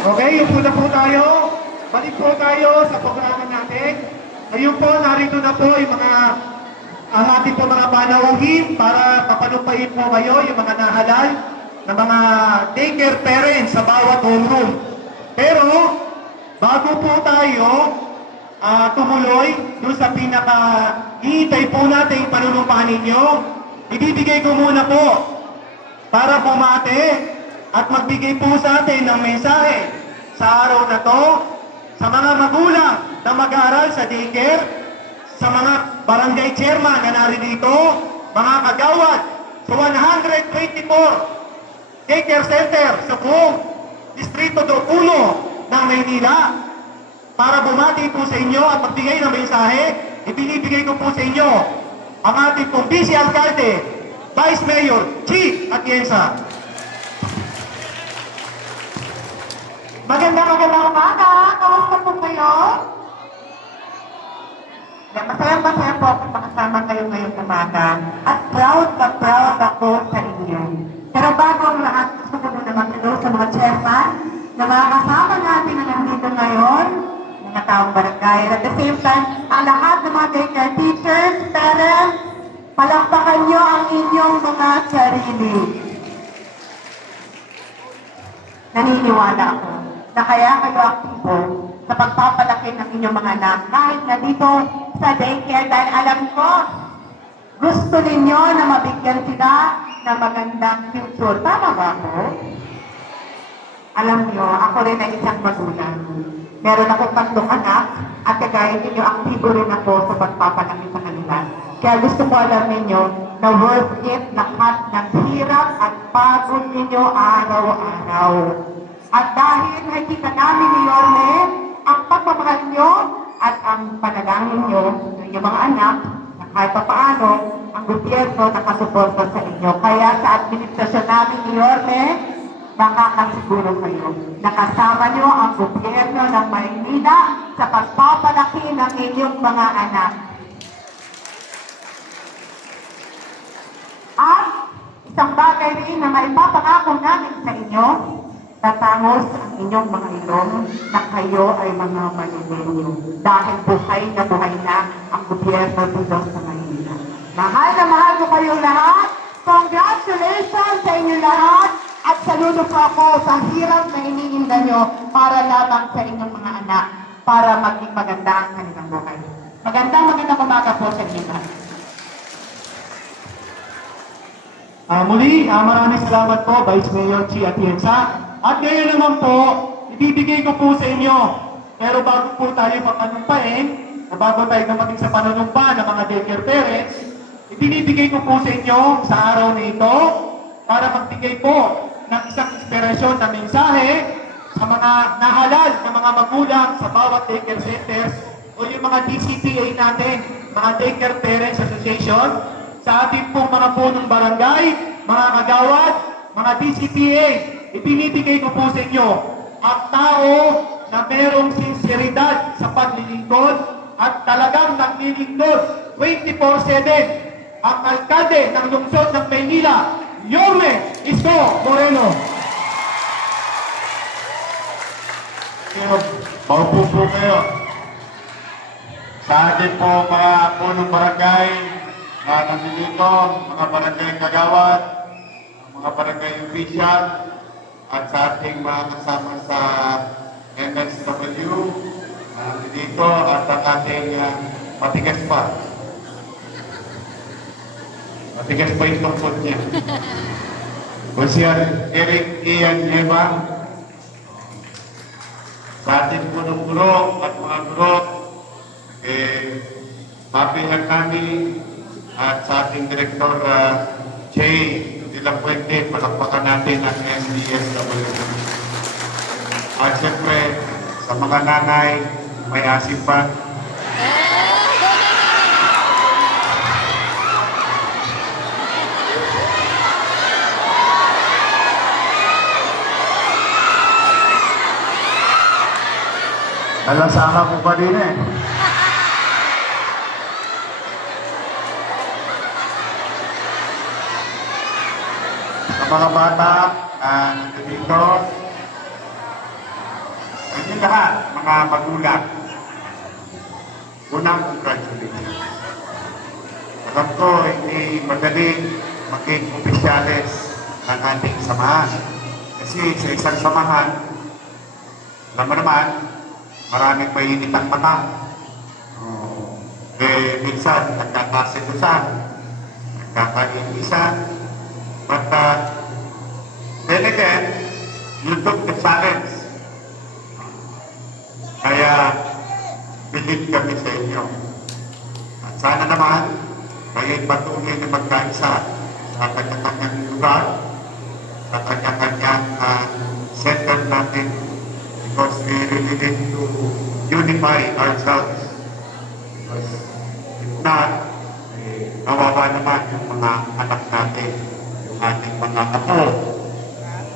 Okay, upo na po tayo. Balik po tayo sa programa natin. Ngayon po, narito na po yung mga ang ating po mga panauhin para papanumpain po kayo yung mga nahalal na mga daycare parents sa bawat homeroom. Pero, bago po tayo tumuloy doon sa pinaka-iitay po natin yung panunumpahan ninyo, ibibigay ko muna po para bumate at magbigay po sa atin ng mensahe sa araw na to sa mga magulang na mag-aaral sa daycare, sa mga barangay chairman na naririto, mga kagawad sa 124 daycare center sa buong Distrito 1 ng Maynila. Para bumati po sa inyo at magbigay ng mensahe, ibinibigay ko po sa inyo ang ating pong Vice Alcalde, Vice Mayor Chi Atienza. Magandang umaga! Kamusta po kayo? Masayang-masaya po ako makasama kayo ngayong umaga at proud na proud ako sa inyo. Pero bago ang lahat, gusto ko na mag-hello sa mga chairman na mga kasama natin na nandito ngayon, mga taong barangay. At the same time, ang lahat ng mga daycare teachers, parents, palakpakan nyo ang inyong mga sarili. Naniniwala ako na kaya kayo aktibo sa pagpapalaki ng inyong mga anak kahit na dito sa daycare dahil alam ko gusto ninyo na mabigyan sila ng magandang future. Tama ba ako? Alam niyo, ako rin ay isang magulang. Meron akong 3 anak at kagaya ninyo, aktibo rin ako sa pagpapalaki sa kanila. Kaya gusto ko alam ninyo na worth it lahat ng hirap at pagod ninyo araw-araw. At dahil nakikita namin ni Yorme, ang pagmamahal nyo at ang panalangin nyo ng inyong mga anak, na kahit pa paano, ang gobyerno nakasuporta sa inyo. Kaya sa administrasyon namin ni Yorme, nakakasiguro kayo. Nakasama nyo ang gobyerno ng Maynila sa pagpapalaki ng inyong mga anak. At isang bagay rin na maipapangako namin sa inyo, tatangos ang inyong mga ilong na kayo ay mga manilenyo dahil buhay na ang gobyerno dito sa Maynila. Mahal na mahal ko kayong lahat. Congratulations sa inyo lahat at saludo po ako sa hirap na iniinda nyo para lamang sa inyong mga anak para maging maganda ang kanilang buhay. Magandang umaga po sa inyo lahat. Muli, maraming salamat po, Vice Mayor Chi Atienza. At ngayon naman po, ibibigay ko po sa inyo. Pero bago po tayo papanumpain, o bago tayo dumating sa panunumpa ng mga daycare parents, ibinibigay ko po sa inyo sa araw na ito para magbigay po ng isang inspirasyon na mensahe sa mga nahalal na mga magulang sa bawat daycare centers o yung mga DCPA natin, mga Daycare Parents Association, sa ating pong mga punong barangay, mga kagawad, mga DCPA, ibinibigay ko po sa inyo ang tao na merong sinseridad sa paglilingkod at talagang naglilingkod 24/7 ang alkalde ng lungsod ng Maynila, Yorme Isko Moreno. Maupo po kayo. Sa atin po mga punong barangay, mga nandito, mga barangay kagawad, mga barangay official, at sa ating mga kasama sa MSW, dito at ang ating matigas pa. Matigas pa yung tungkol niya. Kuya Eric Ian Eva, sa ating punong guro at mga guro, happy lang kami at sa ating Direktor Jay De La Puente, palakpakan natin ang MDSW. At siyempre, sa mga nanay, may asim pa. Nalasama ko pa din eh. Sa mga bata, nandito, inyong lahat, mga magulang. Unang congratulations. Alam ko, hindi madaling maging opisyalis ng ating samahan. Kasi sa isang samahan, alam mo naman, maraming mainit ang mata. Minsan, nagkakasitusan, nagkakainisan. But then again, you took the challenge. Kaya, believe kami sa inyo. At sana naman, kayo'y patuloy na magkaisa sa kanya-kanyang lugar, sa kanya-kanyang center natin, because we really need to unify ourselves. Because if not, kawawa naman yung mga anak natin, yung ating mga apo,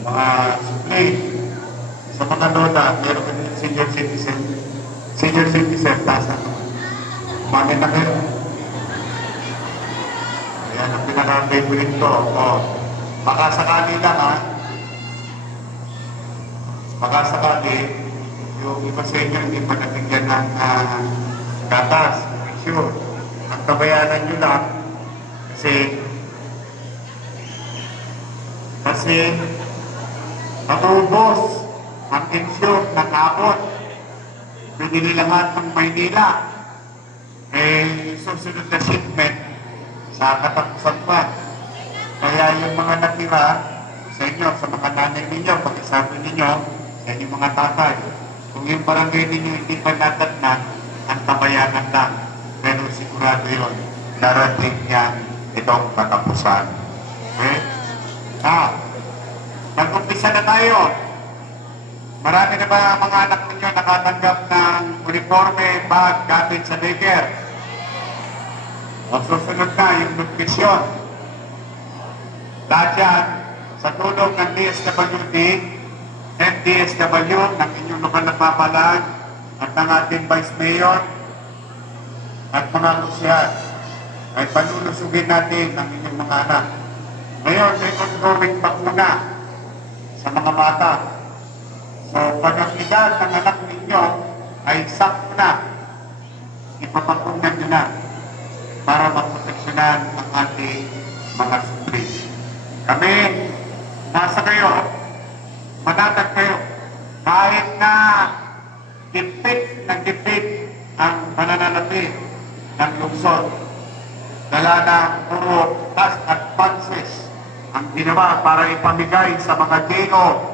mga supli, sa mga lola, meron kami senior citizen, tasa naman. Mami na kayo. Ayan, ang pinaka-favorite ko. Baka sakali lang baka sakali, yung iba sa inyo hindi pa nabigyan ng gatas, sure. Ang tabayanan nyo lang, kasi naubos ang ensure ng abot. Binili lahat ng Maynila. Susunod na shipment sa katapusan pa. Kaya yung mga natira sa inyo, sa mga nanay ninyo, pag-isabi ninyo, sa inyong mga tatay, kung yung barangay ninyo hindi pa natatnan, ang tabayanan lang. Pero sigurado yun, darating yan itong katapusan. Okay? Nag-umpisa na tayo. Marami na ba mga anak ninyo nakatanggap ng uniforme, bag, gamit sa daycare? O susunod na yung nutrition. Lahat yan, sa tulong ng DSWD, NDSW, ng inyong lokal na pamahalaan, at ng ating Vice Mayor, at mga kusyan, ay panulusugin natin ang inyong mga anak. Ngayon, may ongoing bakuna sa mga bata. So, pag ang edad ng anak ninyo ay sakto na, ipapakunan nyo na para maproteksyonan ang ating mga supli. Kami, nasa kayo, manatag kayo, kahit na dipit ang pananalapi ng lungsod. Dala na puro task advances ang ginawa para ipamigay sa mga Dino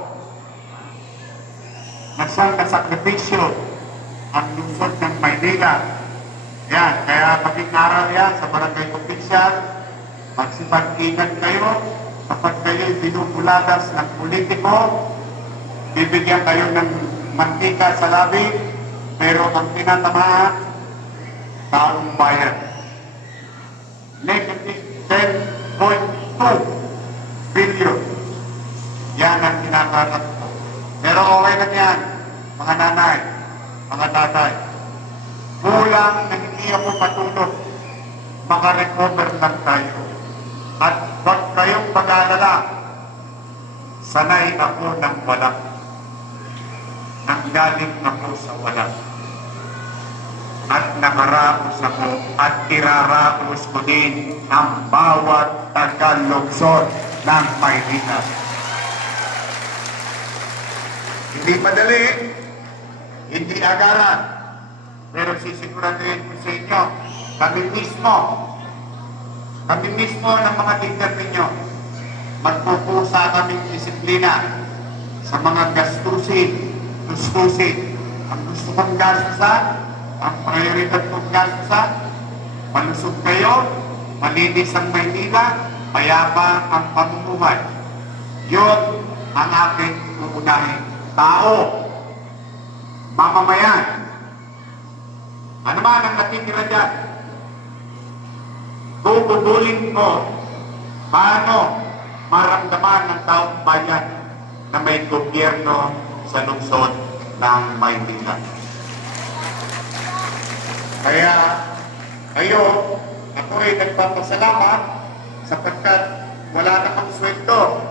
na siyang nasakripisyo ang lungsod ng Maynila. Yan, kaya maging aral yan sa barangay official, magsipag-ingat kayo kapag kayo'y binubuladas ng politiko, bibigyan kayo ng mantika sa labi, pero ang tinatamaan, taong bayan. Negative 10.2 billion. Yan ang kinakarap ko. Pero okay lang yan, mga nanay, mga tatay. Kulang na hindi ako matulog, makarecover lang tayo. At huwag kayong pag-aalala, sanay ako ng wala. Nanggaling ako sa wala. At nakaraos ako at iraraos ko din ang bawat taga-lungsod ng Maynila. Hindi madali, hindi agaran, pero sisiguraduhin ko sa inyo, kami mismo ng mga leader ninyo, magpupusa kaming disiplina sa mga gastusin. Ang gusto kong gastusan, ang prioridad kong gastusan, malusog kayo, malinis ang Maynila, mayabang ang pamumuhay. Yun ang aking uunahin. Tao, mamamayan. Ano man ang natitira dyan? Bubulin ko paano maramdaman ng taong bayan na may gobyerno sa lungsod ng Maynila. Kaya kayo, ako ay nagpapasalamat sapagkat wala namang sweldo.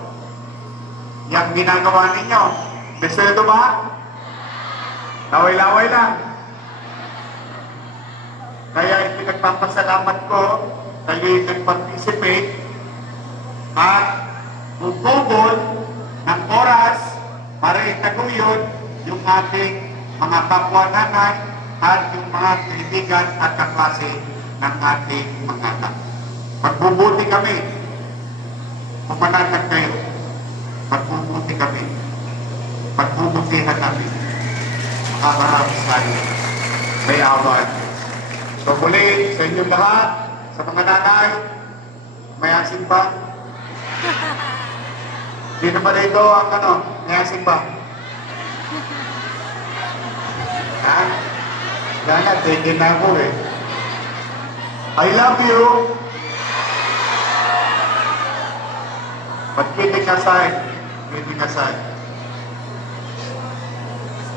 Yang ginagawa ninyo, may sweldo ba? Laway-laway lang. Kaya ipinagpapasalamat ko kayo'y nag-participate at bubugol ng oras para itaguyod yung ating mga kapwa nanay at yung mga kaibigan at kaklase ng ating mga anak. Magbubuti kami. Pumanatag kayo. Magbubuti kami. Magbubutihan namin. Makakarami tayo. May awan. So muli, sa inyong lahat, sa mga nanay, may asin ba? Sino ba dito ang may asin ba? Ha? Wala na, tigil na ako eh. I love you. But kidding aside,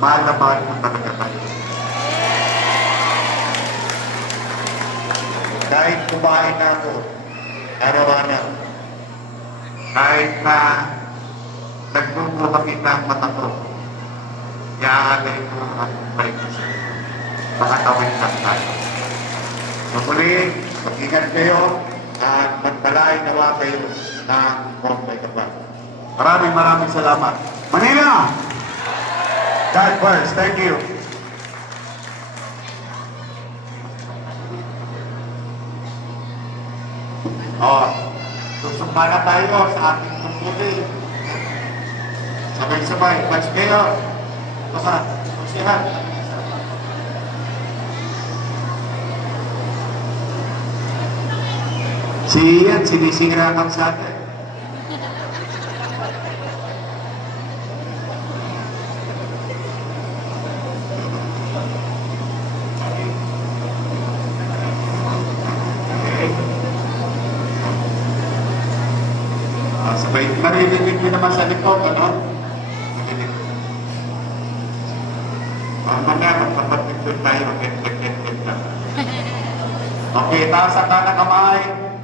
mahal na mahal mo talaga tayo. Kahit kumain na ako, araw-araw, kahit na nagbubuha kita ang mata ko, iaalay ko ang breakfast. Baka tawin lang tayo. So muli, mag-ingat kayo at magpalain nawa kayo ng Bombay Kapag. Maraming salamat. Manila! God first. Thank you. Susumpa na tayo sa ating tungkuli. Sabay-sabay. Vice Mayor. Baka, magsihan. Si Ian, sinisingra kang sa atin. Sabay, maririnig nyo naman sa likod, ano? Marinig. Mamaya, magpapatid tayo, get na. Okay, taas ang kanang kamay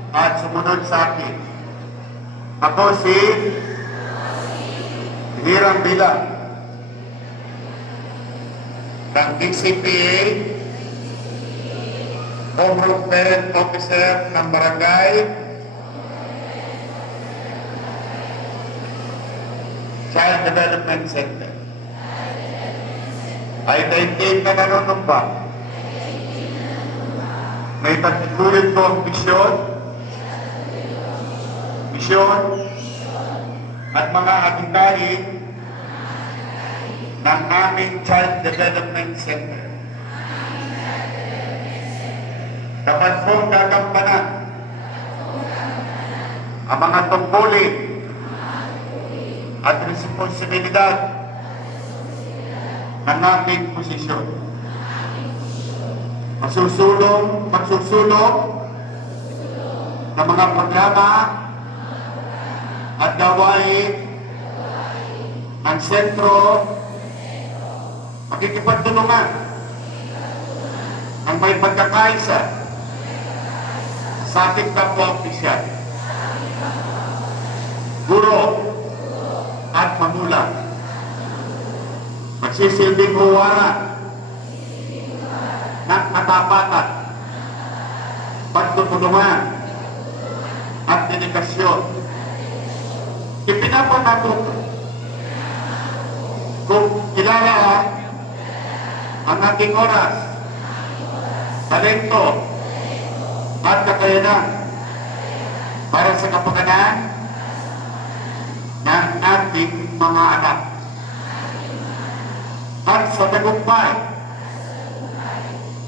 at sumunod sa akin. Ako si Hirang Bilang ng DCPA Overfed Officer ng Barangay Child Development Center. Ay daigdig na nanunumpa. May pagtutulid ko ang misyon at mga adhikain ng aming Child Development Center. Dapat pong gagampanan ang mga tungkulin at responsibilidad ng ating posisyon. Magsusulong ng mga programa at gawain ng sentro, makikipagtulungan ang may pagkakaisa sa ating kapwa-opisyal, guro at magulang. Magsisilbing huwaran ng katapatan, pagtutulungan at dedikasyon. Ipinapanatong kung kilala ang ating oras, talento at kakayanan para sa kapakanan ng ating mga anak at sa tagumpay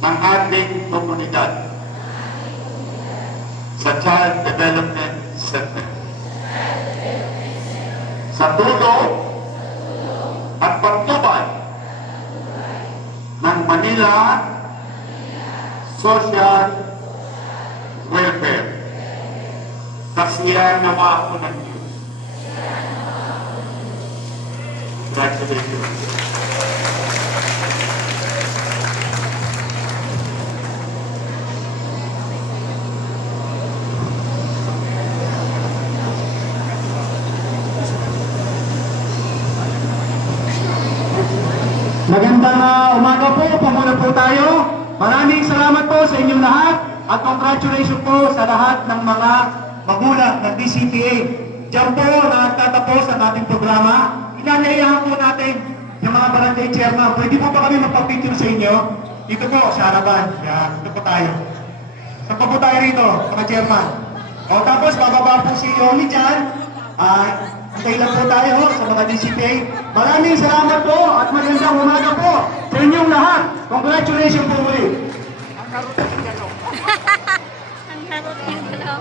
ng ating komunidad sa Child Development Center. Sa tulong at pagtubay ng Manila Social Welfare. Kasiyahan nawa ako ng Diyos. Congratulations. Magandang umaga po, pamuna po tayo. Maraming salamat po sa inyong lahat at congratulations po sa lahat ng mga magulang ng DCPA. Diyan po nagtatapos ang ating programa. Inanayahan po natin yung mga barangay chairman. Pwede po ba kami magpapicture sa inyo? Dito po, sa harapan. Yan, dito po tayo. Saan po tayo rito, mga chairman? O tapos, bababa po si Yoli dyan. Antay lang po tayo sa mga DCPA. Maraming salamat po at magandang umaga po sa inyong lahat. Congratulations po muli. Ang harot yung dalaw.